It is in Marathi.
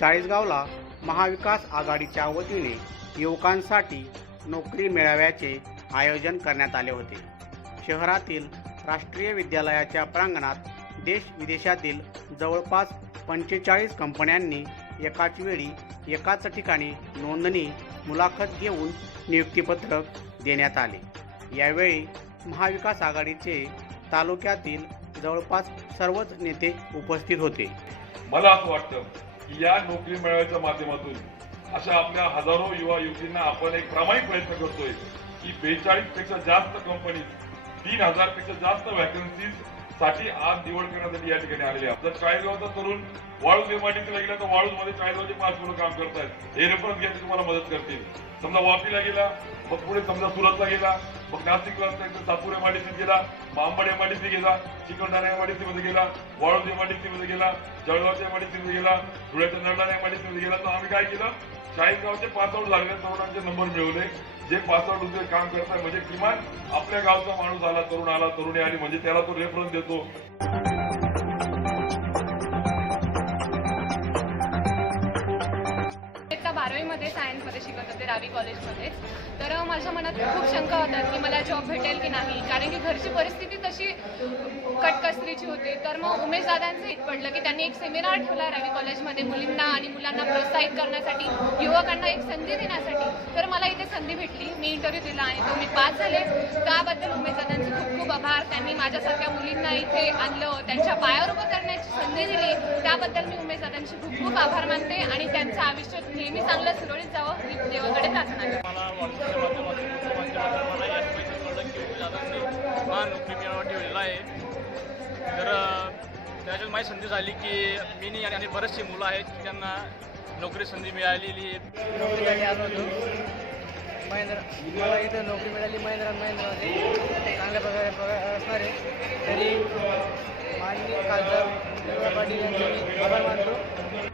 चाळीसगावला महाविकास आघाडीच्या वतीने युवकांसाठी नोकरी मेळाव्याचे आयोजन करण्यात आले होते. शहरातील राष्ट्रीय विद्यालयाच्या प्रांगणात देश विदेशातील जवळपास पंचेचाळीस कंपन्यांनी एकाच वेळी एकाच ठिकाणी नोंदणी मुलाखत घेऊन नियुक्तीपत्रक देण्यात आले. यावेळी महाविकास आघाडीचे तालुक्यातील जवळपास सर्वच नेते उपस्थित होते. मला असं वाटतं या नोकरी मेळाव्याच्या माध्यमातून अशा आपल्या हजारो युवा युवतींना आपण एक प्रामाणिक प्रयत्न करतोय की बेचाळीसपेक्षा जास्त कंपनी तीन हजारपेक्षा जास्त व्हॅकन्सीजसाठी आज निवड करण्यासाठी या ठिकाणी आलेले आहेत. जर चाळीसगावचा तरुण वाळूज एमआयडीसीला गेला तर वाळूजमध्ये चाळीसगावचे पाच मुलं काम करतायत. हे रेफरन्स घ्यायला तुम्हाला मदत करतील. समजा वापीला गेला मग पुढे समजा सुरतला गेला मग नाशिक असेल तर सातपूर एमआयडीसीत गेला मांबड एमआयडीसी गेला चिकलठाणा एमआयडीसी मध्ये गेला वाळूज एमआयडीसी मध्ये गेला जळगावच्या एमआयडीसी मध्ये गेला धुळ्याच्या नरडाणा एमआयडीसी मध्ये गेला. तर आम्ही काय केलं? चाळीसगावचे पास आउट झालेल्या तरुणांचे नंबर मिळवले. जे पास होते काम करताय म्हणजे किमान आपल्या गावचा माणूस आला तरुण आला तरुणी आली म्हणजे त्याला तो रेफरन्स देतो. इयत्ता सायन्समध्ये शिकत होते रावी कॉलेजमध्ये तर माझ्या मनात खूप शंका होतात की मला जॉब भेटेल की नाही. कारण की घरची परिस्थिती तशी कटकसरीची होती. तर मग उमेश दादांचं हित पडलं की त्यांनी एक सेमिनार ठेवला रावी कॉलेजमध्ये मुलींना आणि मुलांना प्रोत्साहित करण्यासाठी युवकांना एक संधी देण्यासाठी. तर मला इथे संधी भेटली. मी इंटरव्ह्यू दिला आणि तो मी पास झाले. त्याबद्दल उमेश दादांचे खूप खूप आभार. त्यांनी माझ्यासारख्या मुलींना इथे आणलं त्यांच्या पायावर उभं करण्याची संधी दिली. त्याबद्दल मी उमेश खूप आभार मानते आणि त्यांचं आयुष्य नेहमी चांगलं सुरळीत जावं ही देवाकडे प्रार्थना हा नोकरी मेळावा ठेवलेला आहे. तर त्याच्यात माझी संधी झाली की मी नाही आणि बरेचसे मुलं आहेत की त्यांना नोकरी संधी मिळालेली आहे. नोकरीसाठी आलो होतो महिंद्रा मला इथं नोकरी मिळाली महिंद्रा आणि महिंद्रामध्ये चांगल्या प्रकारे असणार आहे. तरी माननीय खासदार पाटील यांचे आभार